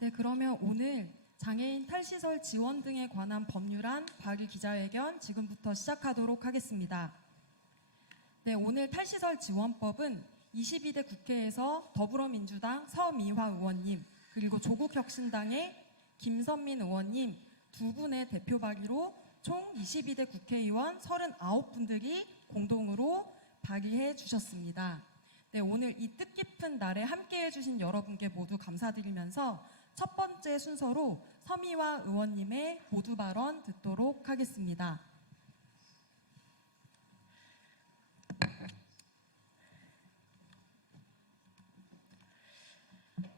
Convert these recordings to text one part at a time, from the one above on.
네, 그러면 오늘 장애인 탈시설 지원 등에 관한 법률안 발의 기자회견 지금부터 시작하도록 하겠습니다. 네, 오늘 탈시설 지원법은 22대 국회에서 더불어민주당 서미화 의원님 그리고 조국혁신당의 김선민 의원님 두 분의 대표 발의로 총 22대 국회의원 39분들이 공동으로 발의해 주셨습니다. 네, 오늘 이 뜻깊은 날에 함께해 주신 여러분께 모두 감사드리면서 첫 번째 순서로 서미화 의원님의 모두 발언 듣도록 하겠습니다.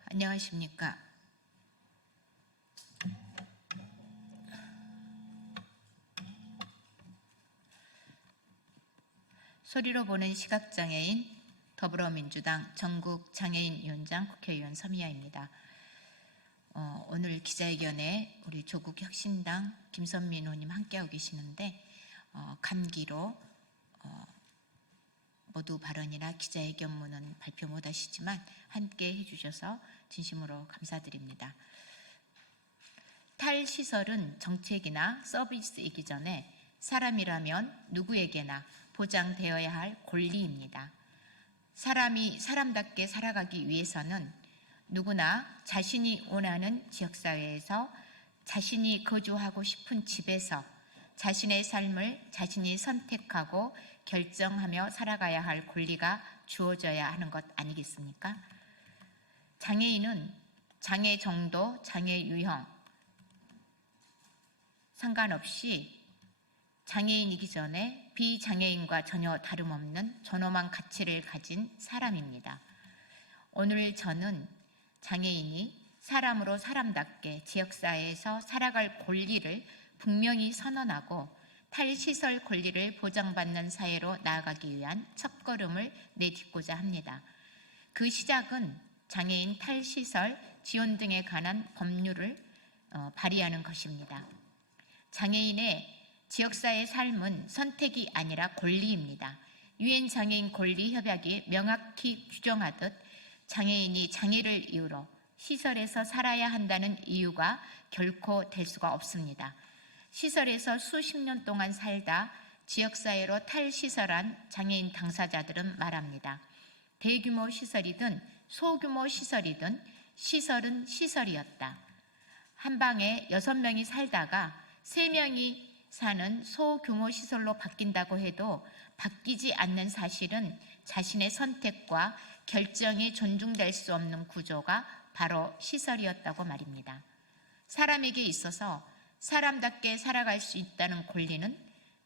안녕하십니까. 소리로 보는 시각장애인 더불어민주당 전국장애인위원장 국회의원 서미화입니다. 오늘 기자회견에 우리 조국혁신당 김선민 의원님 함께하고 계시는데 감기로 모두 발언이나 기자회견문은 발표 못하시지만 함께 해주셔서 진심으로 감사드립니다. 탈시설은 정책이나 서비스이기 전에 사람이라면 누구에게나 보장되어야 할 권리입니다. 사람이 사람답게 살아가기 위해서는 누구나 자신이 원하는 지역사회에서 자신이 거주하고 싶은 집에서 자신의 삶을 자신이 선택하고 결정하며 살아가야 할 권리가 주어져야 하는 것 아니겠습니까? 장애인은 장애 정도, 장애 유형 상관없이 장애인이기 전에 비장애인과 전혀 다름없는 존엄한 가치를 가진 사람입니다. 오늘 저는 장애인이 사람으로 사람답게 지역사회에서 살아갈 권리를 분명히 선언하고 탈시설 권리를 보장받는 사회로 나아가기 위한 첫걸음을 내딛고자 합니다. 그 시작은 장애인 탈시설 지원 등에 관한 법률을 발의하는 것입니다. 장애인의 지역사회의 삶은 선택이 아니라 권리입니다. 유엔 장애인 권리 협약이 명확히 규정하듯 장애인이 장애를 이유로 시설에서 살아야 한다는 이유가 결코 될 수가 없습니다. 시설에서 수십 년 동안 살다 지역사회로 탈시설한 장애인 당사자들은 말합니다. 대규모 시설이든 소규모 시설이든 시설은 시설이었다. 한 방에 6명이 살다가 3명이 사는 소규모 시설로 바뀐다고 해도 바뀌지 않는 사실은 자신의 선택과 결정이 존중될 수 없는 구조가 바로 시설이었다고 말입니다. 사람에게 있어서 사람답게 살아갈 수 있다는 권리는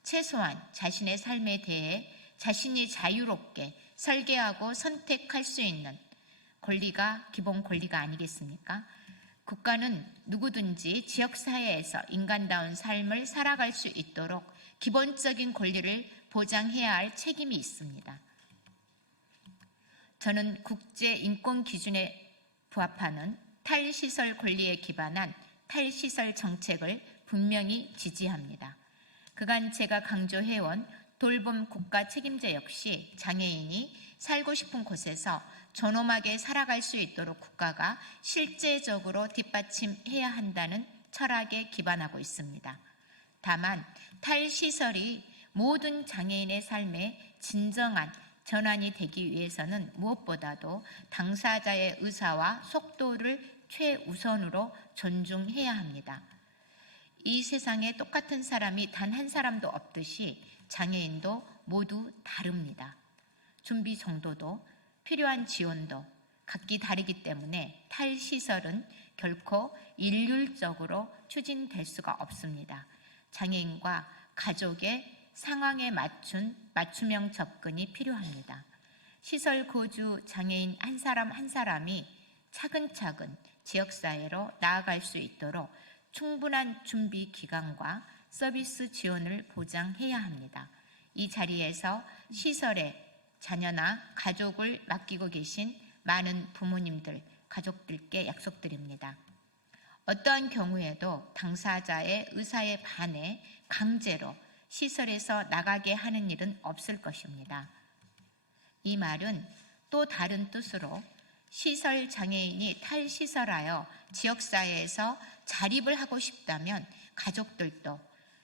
최소한 자신의 삶에 대해 자신이 자유롭게 설계하고 선택할 수 있는 권리가 기본 권리가 아니겠습니까? 국가는 누구든지 지역사회에서 인간다운 삶을 살아갈 수 있도록 기본적인 권리를 보장해야 할 책임이 있습니다. 저는 국제인권 기준에 부합하는 탈시설 권리에 기반한 탈시설 정책을 분명히 지지합니다. 그간 제가 강조해온 돌봄 국가 책임제 역시 장애인이 살고 싶은 곳에서 존엄하게 살아갈 수 있도록 국가가 실제적으로 뒷받침해야 한다는 철학에 기반하고 있습니다. 다만 탈시설이 모든 장애인의 삶에 진정한 전환이 되기 위해서는 무엇보다도 당사자의 의사와 속도를 최우선으로 존중해야 합니다. 이 세상에 똑같은 사람이 단 한 사람도 없듯이 장애인도 모두 다릅니다. 준비 정도도 필요한 지원도 각기 다르기 때문에 탈시설은 결코 일률적으로 추진될 수가 없습니다. 장애인과 가족의 상황에 맞춘 맞춤형 접근이 필요합니다. 시설 거주 장애인 한 사람 한 사람이 차근차근 지역사회로 나아갈 수 있도록 충분한 준비 기간과 서비스 지원을 보장해야 합니다. 이 자리에서 시설에 자녀나 가족을 맡기고 계신 많은 부모님들, 가족들께 약속드립니다. 어떠한 경우에도 당사자의 의사에 반해 강제로 시설에서 나가게 하는 일은 없을 것입니다. 이 말은 또 다른 뜻으로 시설 장애인이 탈시설하여 지역사회에서 자립을 하고 싶다면 가족들도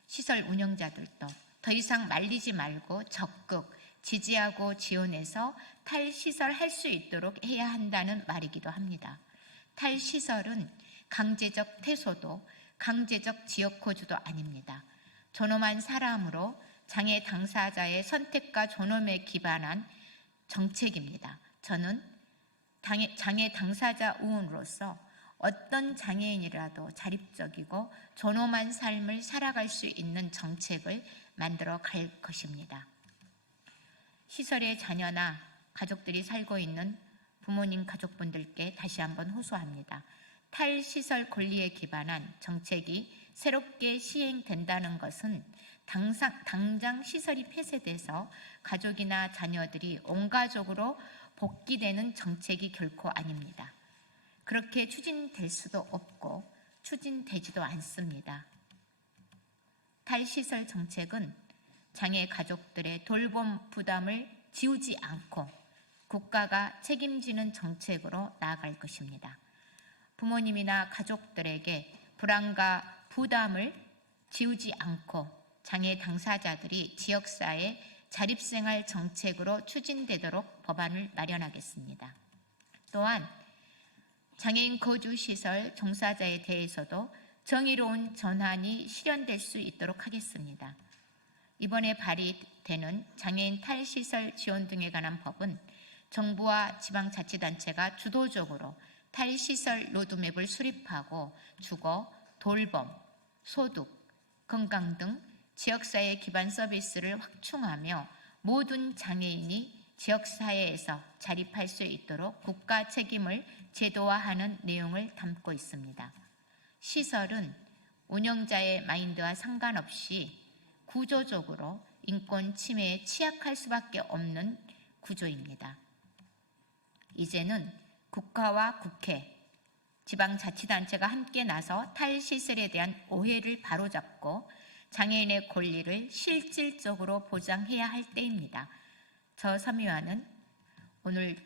시설 운영자들도 더 이상 말리지 말고 적극 지지하고 지원해서 탈시설 할 수 있도록 해야 한다는 말이기도 합니다. 탈시설은 강제적 퇴소도 강제적 지역거주도 아닙니다. 존엄한 사람으로 장애 당사자의 선택과 존엄에 기반한 정책입니다. 저는 장애 당사자 의원으로서 어떤 장애인이라도 자립적이고 존엄한 삶을 살아갈 수 있는 정책을 만들어 갈 것입니다. 시설의 자녀나 가족들이 살고 있는 부모님 가족분들께 다시 한번 호소합니다. 탈시설 권리에 기반한 정책이 새롭게 시행된다는 것은 당장 시설이 폐쇄돼서 가족이나 자녀들이 온 가족으로 복귀되는 정책이 결코 아닙니다. 그렇게 추진될 수도 없고 추진되지도 않습니다. 탈시설 정책은 장애 가족들의 돌봄 부담을 지우지 않고 국가가 책임지는 정책으로 나아갈 것입니다. 부모님이나 가족들에게 불안과 부담을 지우지 않고 장애 당사자들이 지역사회 자립생활 정책으로 추진되도록 법안을 마련하겠습니다. 또한 장애인 거주시설 종사자에 대해서도 정의로운 전환이 실현될 수 있도록 하겠습니다. 이번에 발의되는 장애인 탈시설 지원 등에 관한 법은 정부와 지방자치단체가 주도적으로 탈시설 로드맵을 수립하고 주거, 돌봄, 소득, 건강 등 지역사회 기반 서비스를 확충하며 모든 장애인이 지역사회에서 자립할 수 있도록 국가 책임을 제도화하는 내용을 담고 있습니다. 시설은 운영자의 마인드와 상관없이 구조적으로 인권 침해에 취약할 수밖에 없는 구조입니다. 이제는 국가와 국회, 지방자치단체가 함께 나서 탈시설에 대한 오해를 바로잡고 장애인의 권리를 실질적으로 보장해야 할 때입니다. 저 서미화는 오늘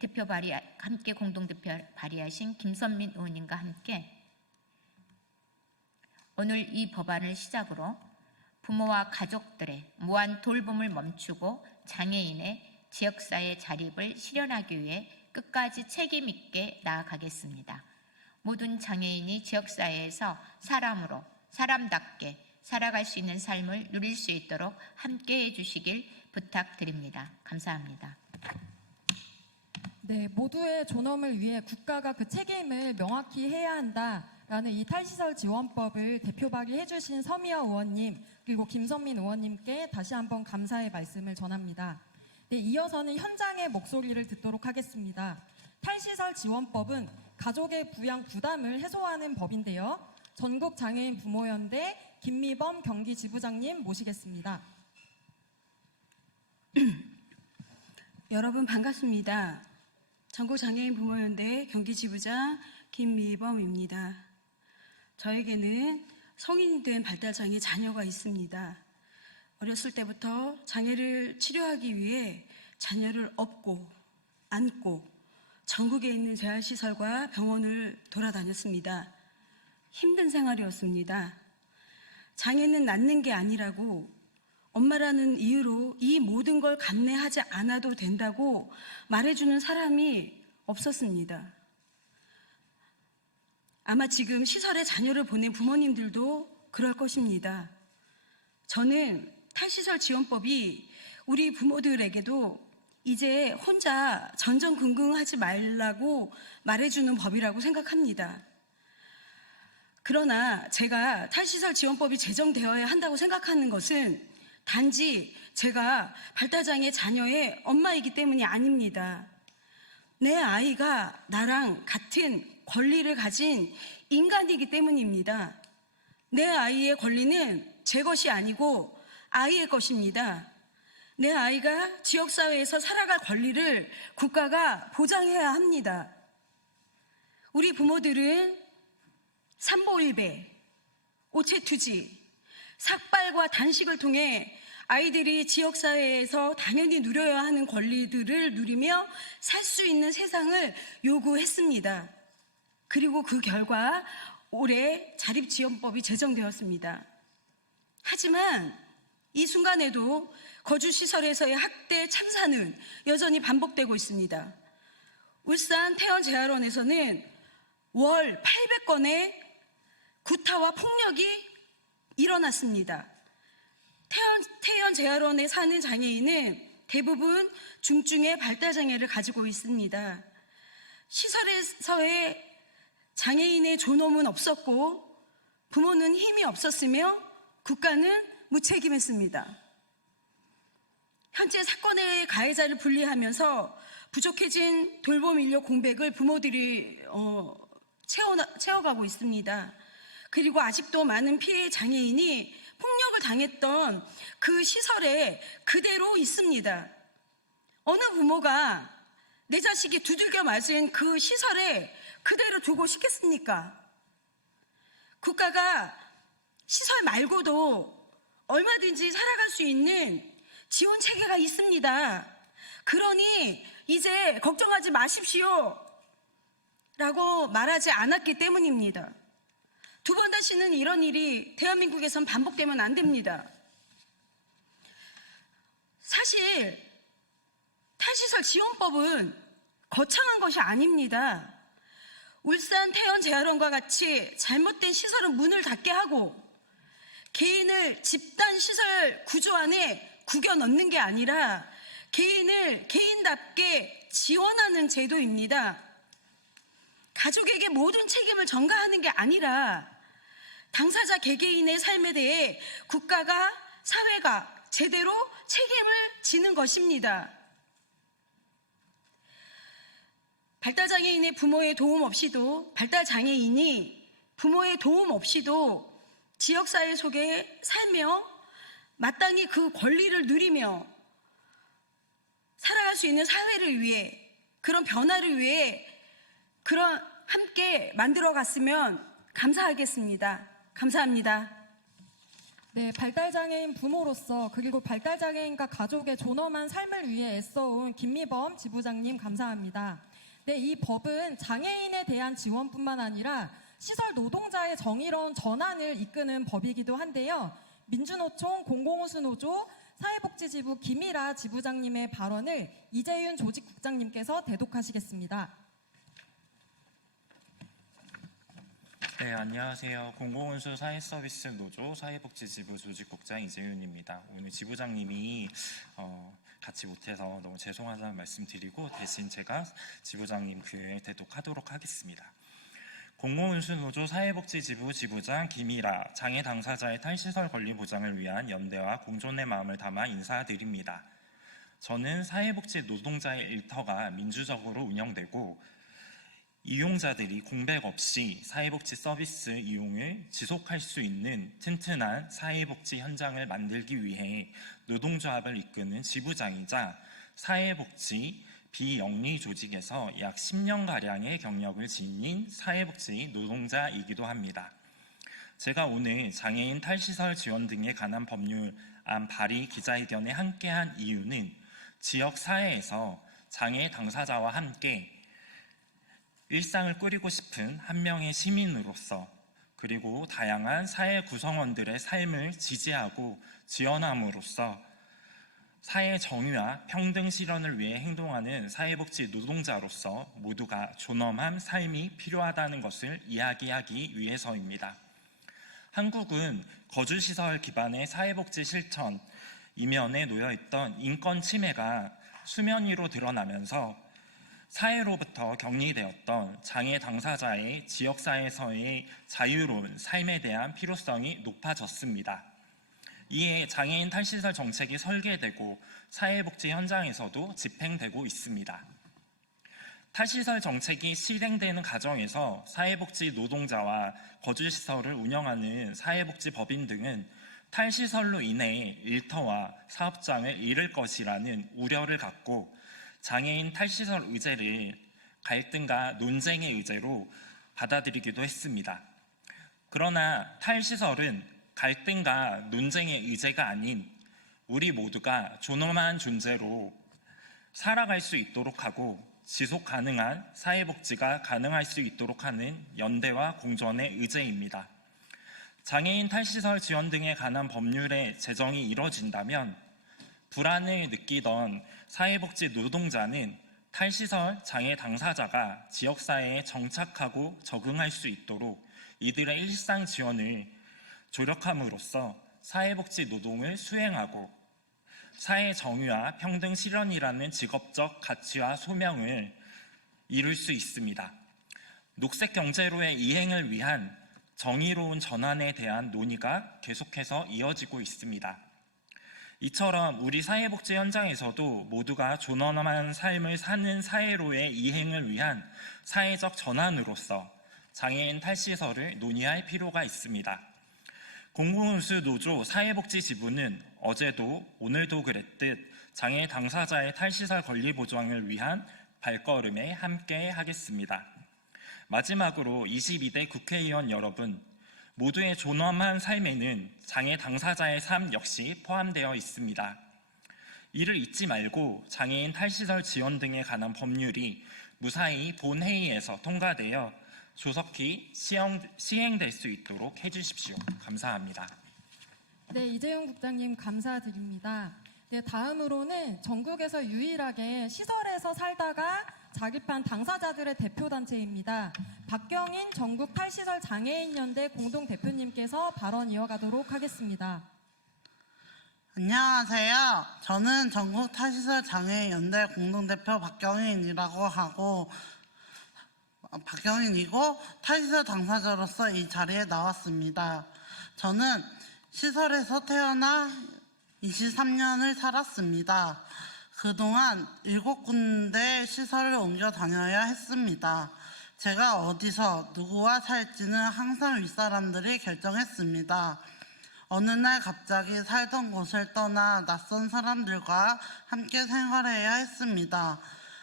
함께 공동대표 발의하신 김선민 의원님과 함께 오늘 이 법안을 시작으로 부모와 가족들의 무한 돌봄을 멈추고 장애인의 지역사회 자립을 실현하기 위해 끝까지 책임 있게 나아가겠습니다. 모든 장애인이 지역사회에서 사람으로 사람답게 살아갈 수 있는 삶을 누릴 수 있도록 함께해 주시길 부탁드립니다. 감사합니다. 네, 모두의 존엄을 위해 국가가 그 책임을 명확히 해야 한다라는 이 탈시설 지원법을 대표 발의해 주신 서미화 의원님 그리고 김선민 의원님께 다시 한번 감사의 말씀을 전합니다. 네, 이어서는 현장의 목소리를 듣도록 하겠습니다. 탈시설 지원법은 가족의 부양 부담을 해소하는 법인데요. 전국장애인 부모연대 김미범 경기지부장님 모시겠습니다. 여러분 반갑습니다. 전국장애인 부모연대 경기지부장 김미범입니다. 저에게는 성인이 된 발달장애 자녀가 있습니다. 어렸을 때부터 장애를 치료하기 위해 자녀를 업고 안고 전국에 있는 재활시설과 병원을 돌아다녔습니다. 힘든 생활이었습니다. 장애는 낫는 게 아니라고 엄마라는 이유로 이 모든 걸 감내하지 않아도 된다고 말해주는 사람이 없었습니다. 아마 지금 시설에 자녀를 보낸 부모님들도 그럴 것입니다. 저는 탈시설 지원법이 우리 부모들에게도 이제 혼자 전전긍긍하지 말라고 말해주는 법이라고 생각합니다. 그러나 제가 탈시설 지원법이 제정되어야 한다고 생각하는 것은 단지 제가 발달장애 자녀의 엄마이기 때문이 아닙니다. 내 아이가 나랑 같은 권리를 가진 인간이기 때문입니다. 내 아이의 권리는 제 것이 아니고 아이의 것입니다. 내 아이가 지역사회에서 살아갈 권리를 국가가 보장해야 합니다. 우리 부모들은 삼보일배, 오체투지, 삭발과 단식을 통해 아이들이 지역사회에서 당연히 누려야 하는 권리들을 누리며 살 수 있는 세상을 요구했습니다. 그리고 그 결과 올해 자립지원법이 제정되었습니다. 하지만 이 순간에도 거주시설에서의 학대 참사는 여전히 반복되고 있습니다. 울산 태연재활원에서는 월 800건의 구타와 폭력이 일어났습니다. 태연재활원에 사는 장애인은 대부분 중증의 발달장애를 가지고 있습니다. 시설에서의 장애인의 존엄은 없었고 부모는 힘이 없었으며 국가는 무책임했습니다. 현재 사건의 가해자를 분리하면서 부족해진 돌봄 인력 공백을 부모들이 채워가고 있습니다. 그리고 아직도 많은 피해 장애인이 폭력을 당했던 그 시설에 그대로 있습니다. 어느 부모가 내 자식이 두들겨 맞은 그 시설에 그대로 두고 싶겠습니까? 국가가 시설 말고도 얼마든지 살아갈 수 있는 지원 체계가 있습니다. 그러니 이제 걱정하지 마십시오 라고 말하지 않았기 때문입니다. 두 번 다시는 이런 일이 대한민국에선 반복되면 안 됩니다. 사실 탈시설 지원법은 거창한 것이 아닙니다. 울산 태연재활원과 같이 잘못된 시설은 문을 닫게 하고 개인을 집단시설 구조 안에 구겨 넣는 게 아니라 개인을 개인답게 지원하는 제도입니다. 가족에게 모든 책임을 전가하는 게 아니라 당사자 개개인의 삶에 대해 국가가, 사회가 제대로 책임을 지는 것입니다. 발달장애인의 부모의 도움 없이도, 발달장애인이 부모의 도움 없이도 지역사회 속에 살며 마땅히 그 권리를 누리며 살아갈 수 있는 사회를 위해, 그런 변화를 위해 함께 만들어 갔으면 감사하겠습니다. 감사합니다. 네, 발달장애인 부모로서 그리고 발달장애인과 가족의 존엄한 삶을 위해 애써온 김미범 지부장님 감사합니다. 네, 이 법은 장애인에 대한 지원뿐만 아니라 시설 노동자의 정의로운 전환을 이끄는 법이기도 한데요. 민주노총 공공우수노조 사회복지지부 김일아 지부장님의 발언을 이재윤 조직국장님께서 대독하시겠습니다. 네, 안녕하세요. 공공운수 사회서비스 노조 사회복지지부 조직국장 이재윤입니다. 오늘 지부장님이 같이 못해서 너무 죄송하다는 말씀드리고 대신 제가 지부장님 귀에 대독하도록 하겠습니다. 공공운수노조 사회복지지부 지부장 김일아, 장애 당사자의 탈시설 권리 보장을 위한 연대와 공존의 마음을 담아 인사드립니다. 저는 사회복지 노동자의 일터가 민주적으로 운영되고 이용자들이 공백 없이 사회복지 서비스 이용을 지속할 수 있는 튼튼한 사회복지 현장을 만들기 위해 노동조합을 이끄는 지부장이자 사회복지 비영리 조직에서 약 10년가량의 경력을 지닌 사회복지 노동자이기도 합니다. 제가 오늘 장애인 탈시설 지원 등에 관한 법률안 발의 기자회견에 함께한 이유는 지역 사회에서 장애 당사자와 함께 일상을 꾸리고 싶은 한 명의 시민으로서 그리고 다양한 사회 구성원들의 삶을 지지하고 지원함으로써 사회 정의와 평등 실현을 위해 행동하는 사회복지 노동자로서 모두가 존엄한 삶이 필요하다는 것을 이야기하기 위해서입니다. 한국은 거주시설 기반의 사회복지 실천 이면에 놓여있던 인권 침해가 수면 위로 드러나면서 사회로부터 격리되었던 장애 당사자의 지역사회에서의 자유로운 삶에 대한 필요성이 높아졌습니다. 이에 장애인 탈시설 정책이 설계되고 사회복지 현장에서도 집행되고 있습니다. 탈시설 정책이 실행되는 과정에서 사회복지 노동자와 거주시설을 운영하는 사회복지법인 등은 탈시설로 인해 일터와 사업장을 잃을 것이라는 우려를 갖고 장애인 탈시설 의제를 갈등과 논쟁의 의제로 받아들이기도 했습니다. 그러나 탈시설은 갈등과 논쟁의 의제가 아닌 우리 모두가 존엄한 존재로 살아갈 수 있도록 하고 지속 가능한 사회복지가 가능할 수 있도록 하는 연대와 공존의 의제입니다. 장애인 탈시설 지원 등에 관한 법률의 제정이 이뤄진다면 불안을 느끼던 사회복지 노동자는 탈시설 장애 당사자가 지역사회에 정착하고 적응할 수 있도록 이들의 일상 지원을 조력함으로써 사회복지 노동을 수행하고 사회 정의와 평등 실현이라는 직업적 가치와 소명을 이룰 수 있습니다. 녹색 경제로의 이행을 위한 정의로운 전환에 대한 논의가 계속해서 이어지고 있습니다. 이처럼 우리 사회복지 현장에서도 모두가 존엄한 삶을 사는 사회로의 이행을 위한 사회적 전환으로서 장애인 탈시설을 논의할 필요가 있습니다. 공공운수 노조 사회복지지부는 어제도 오늘도 그랬듯 장애 당사자의 탈시설 권리 보장을 위한 발걸음에 함께 하겠습니다. 마지막으로 22대 국회의원 여러분, 모두의 존엄한 삶에는 장애 당사자의 삶 역시 포함되어 있습니다. 이를 잊지 말고 장애인 탈시설 지원 등에 관한 법률이 무사히 본회의에서 통과되어 조속히 시행될 수 있도록 해주십시오. 감사합니다. 네, 이재용 국장님 감사드립니다. 네, 다음으로는 전국에서 유일하게 시설에서 살다가 자립한 당사자들의 대표단체입니다. 박경인 전국 탈시설 장애인연대 공동대표님께서 발언 이어가도록 하겠습니다. 안녕하세요. 저는 전국 탈시설 장애인연대 공동대표 박경인이고 탈시설 당사자로서 이 자리에 나왔습니다. 저는 시설에서 태어나 23년을 살았습니다. 그동안 7군데 시설을 옮겨 다녀야 했습니다. 제가 어디서 누구와 살지는 항상 윗사람들이 결정했습니다. 어느 날 갑자기 살던 곳을 떠나 낯선 사람들과 함께 생활해야 했습니다.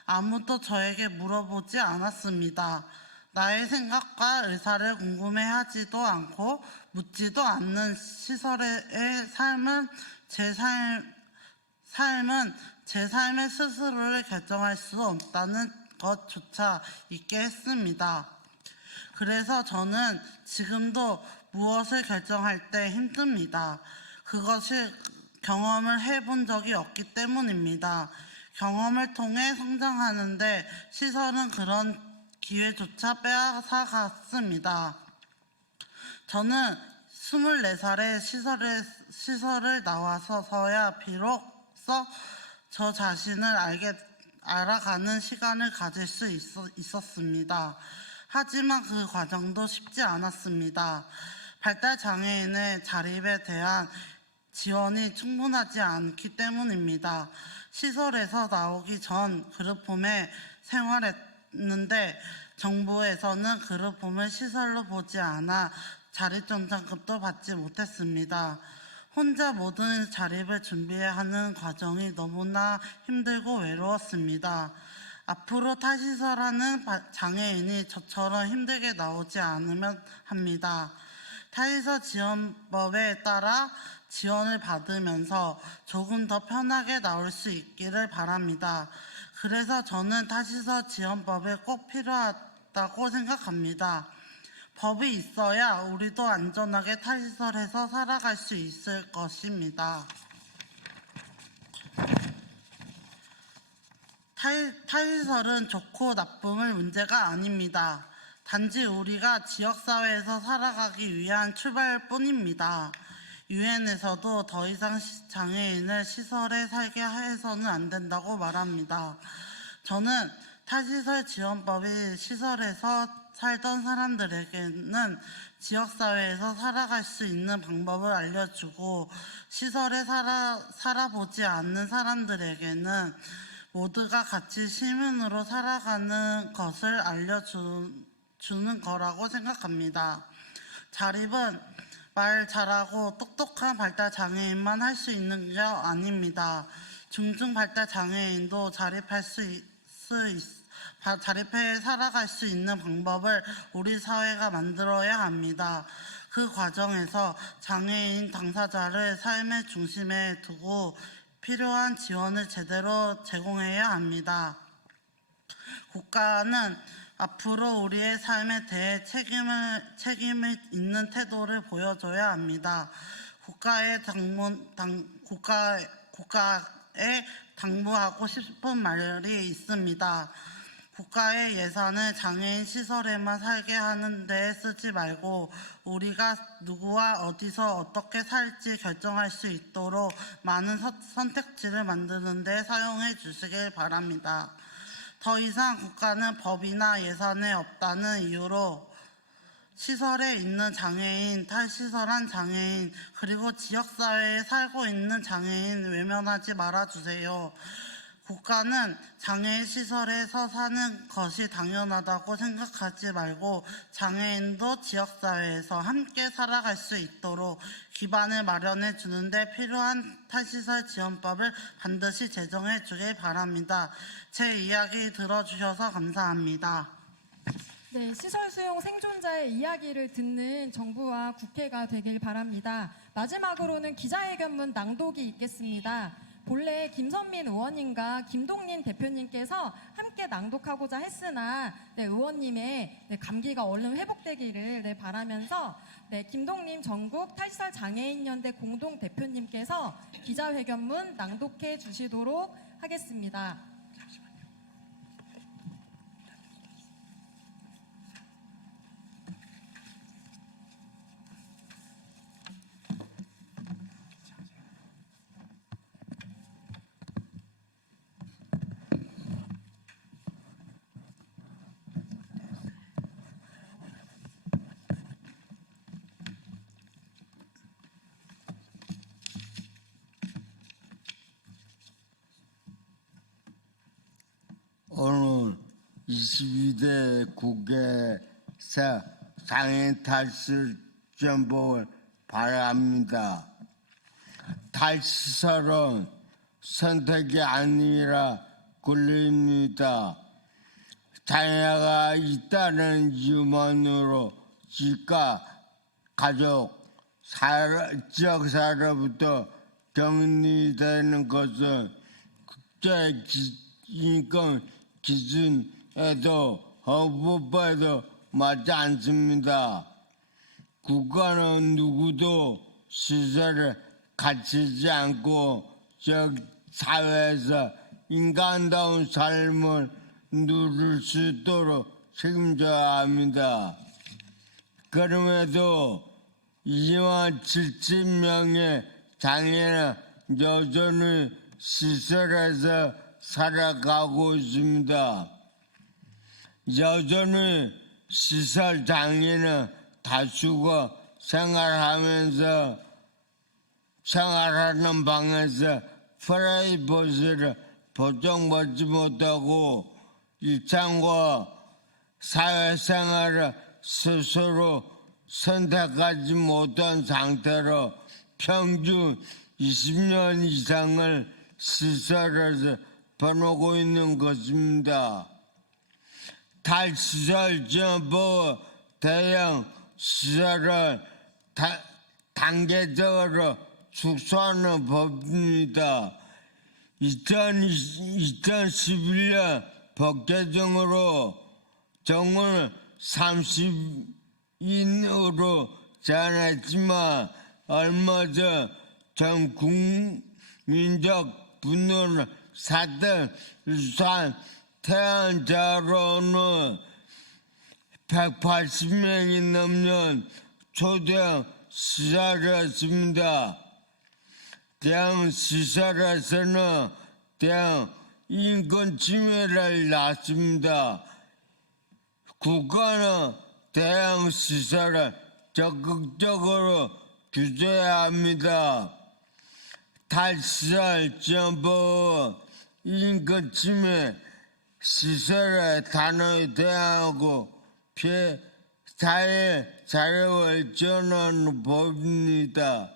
아무도 저에게 물어보지 않았습니다. 나의 생각과 의사를 궁금해하지도 않고 묻지도 않는 시설의 삶은 제 삶의 스스로를 결정할 수 없다는 것조차 잊게 했습니다. 그래서 저는 지금도 무엇을 결정할 때 힘듭니다. 그것을 경험을 해본 적이 없기 때문입니다. 경험을 통해 성장하는데 시설은 그런 기회조차 빼앗아갔습니다. 저는 24살에 시설을 나와서야 비로소 저 자신을 알아가는 시간을 가질 수 있었습니다. 하지만 그 과정도 쉽지 않았습니다. 발달장애인의 자립에 대한 지원이 충분하지 않기 때문입니다. 시설에서 나오기 전 그룹홈에 생활했는데 정부에서는 그룹홈을 시설로 보지 않아 자립정착급도 받지 못했습니다. 혼자 모든 자립을 준비해야 하는 과정이 너무나 힘들고 외로웠습니다. 앞으로 탈시설하는 장애인이 저처럼 힘들게 나오지 않으면 합니다. 탈시설 지원법에 따라 지원을 받으면서 조금 더 편하게 나올 수 있기를 바랍니다. 그래서 저는 탈시설 지원법이 꼭 필요하다고 생각합니다. 법이 있어야 우리도 안전하게 탈시설에서 살아갈 수 있을 것입니다. 탈시설은 좋고 나쁨의 문제가 아닙니다. 단지 우리가 지역사회에서 살아가기 위한 출발뿐입니다. 유엔에서도 더 이상 장애인을 시설에 살게 해서는 안 된다고 말합니다. 저는 탈시설 지원법이 시설에서 살던 사람들에게는 지역사회에서 살아갈 수 있는 방법을 알려주고 시설에 살아보지 않는 사람들에게는 모두가 같이 시민으로 살아가는 것을 알려주는 거라고 생각합니다. 자립은 말 잘하고 똑똑한 발달장애인만 할 수 있는 게 아닙니다. 중증 발달장애인도 자립해 살아갈 수 있는 방법을 우리 사회가 만들어야 합니다. 그 과정에서 장애인 당사자를 삶의 중심에 두고 필요한 지원을 제대로 제공해야 합니다. 국가는 앞으로 우리의 삶에 대해 책임을 있는 태도를 보여줘야 합니다. 국가에 당부하고 싶은 말이 있습니다. 국가의 예산을 장애인 시설에만 살게 하는 데 쓰지 말고 우리가 누구와 어디서 어떻게 살지 결정할 수 있도록 많은 선택지를 만드는 데 사용해 주시길 바랍니다. 더 이상 국가는 법이나 예산에 없다는 이유로 시설에 있는 장애인, 탈시설한 장애인, 그리고 지역사회에 살고 있는 장애인 외면하지 말아주세요. 국가는 장애인 시설에서 사는 것이 당연하다고 생각하지 말고 장애인도 지역사회에서 함께 살아갈 수 있도록 기반을 마련해 주는데 필요한 탈시설 지원법을 반드시 제정해 주길 바랍니다. 제 이야기 들어주셔서 감사합니다. 네, 시설 수용 생존자의 이야기를 듣는 정부와 국회가 되길 바랍니다. 마지막으로는 기자회견문 낭독이 있겠습니다. 본래 김선민 의원님과 김동린 대표님께서 함께 낭독하고자 했으나 의원님의 감기가 얼른 회복되기를 바라면서 김동림 전국 탈시설 장애인연대 공동 대표님께서 기자회견문 낭독해 주시도록 하겠습니다. 오늘 22대 국회에서 장애인 탈시설 지원법을 발의합니다. 탈시설은 선택이 아니라 권리입니다. 장애가 있다는 이유만으로 집과 가족, 지역사회로부터 격리되는 것은 국제 인권 기준에도 헌법에도 맞지 않습니다. 국가는 누구도 시설에 갇히지 않고 지역 사회에서 인간다운 삶을 누릴 수 있도록 책임져야 합니다. 그럼에도 2만 7천명의 장애인은 여전히 시설에서 살아가고 있습니다. 여전히 시설 장애인은 다수가 생활하는 방에서 프라이버시를 보장받지 못하고 일상과 사회생활을 스스로 선택하지 못한 상태로 평균 20년 이상을 시설에서 보내고 있는 것입니다. 탈시설 지원법 대형 시설을 단계적으로 축소하는 법입니다. 2011년 법 개정으로 정원을 30인으로 제한했지만 얼마 전 국민적 분노를 샀던 유산 태안자로는 180명이 넘는 초대형 시설이었습니다. 대형 시설에서는 대형 인권 침해를 낳습니다. 국가는 대형 시설을 적극적으로 규제해야 합니다. 탈시설 지원법은 인권 침해 시설의 단어에 대하고 피해자의 자력을 지원하는 법입니다.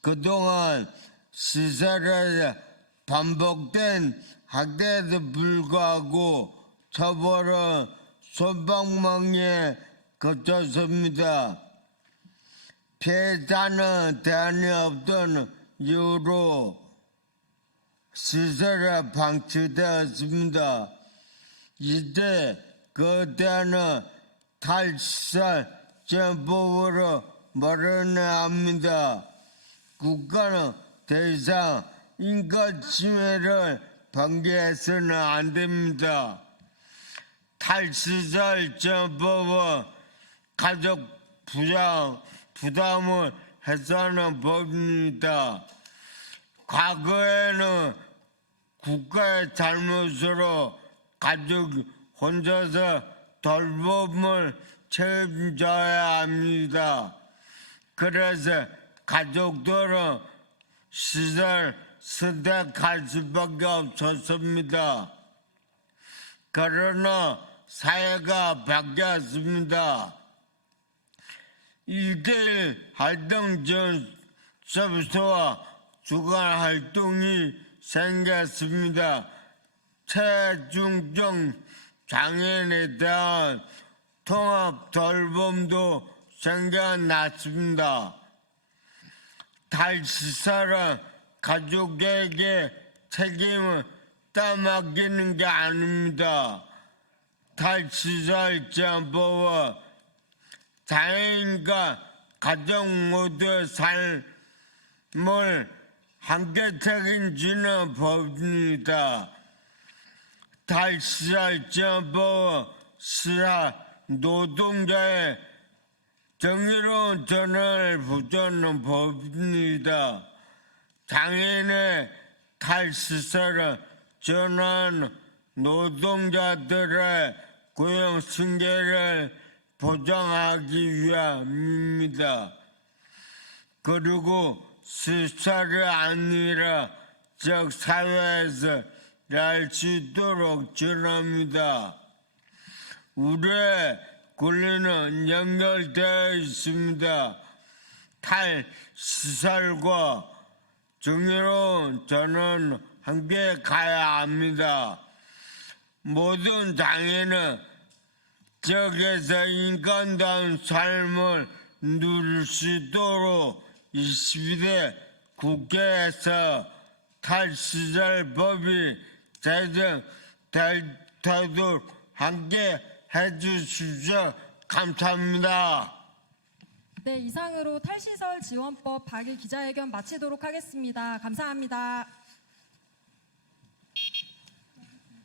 그동안 시설에서 반복된 학대에도 불구하고 처벌은 솜방망이에 거쳤습니다. 피해자는 대안이 없던 이유로 시설에 방치되었습니다. 이제 그 대안은 탈시설 전법으로 마련해야 합니다. 국가는 더 이상 인권 침해를 방기해서는 안 됩니다. 탈시설 전법은 가족 부담을 해소하는 법입니다. 과거에는 국가의 잘못으로 가족이 혼자서 돌봄을 책임져야 합니다. 그래서 가족들은 시설 선택할 수밖에 없었습니다. 그러나 사회가 바뀌었습니다. 1대1 활동 전 서비스와 주간 활동이 생겼습니다. 체중증 장애인에 대한 통합 돌봄도 생겨났습니다. 탈시설은 가족에게 책임을 떠맡기는 게 아닙니다. 탈시설 전법은 장애인과 가족 모두의 삶을 함께 책임지는 법입니다. 탈시설 전법은 시사 노동자의 정의로운 전환을 보장하는 법입니다. 장애인의 탈시설은 전환 노동자들의 고용 승계를 보장하기 위함입니다. 그리고 시설이 아니라 지역 사회에서 일할 수 있도록 전합니다. 우리의 권리는 연결되어 있습니다. 탈시설과 정의로운 전환은 함께 가야 합니다. 모든 장애인은 지역에서 인간다운 삶을 누릴 수 있도록 22대 국회에서 탈시설법이 제정되도록 함께 해주십시오. 감사합니다. 네, 이상으로 탈시설 지원법 100일 기자회견 마치도록 하겠습니다. 감사합니다.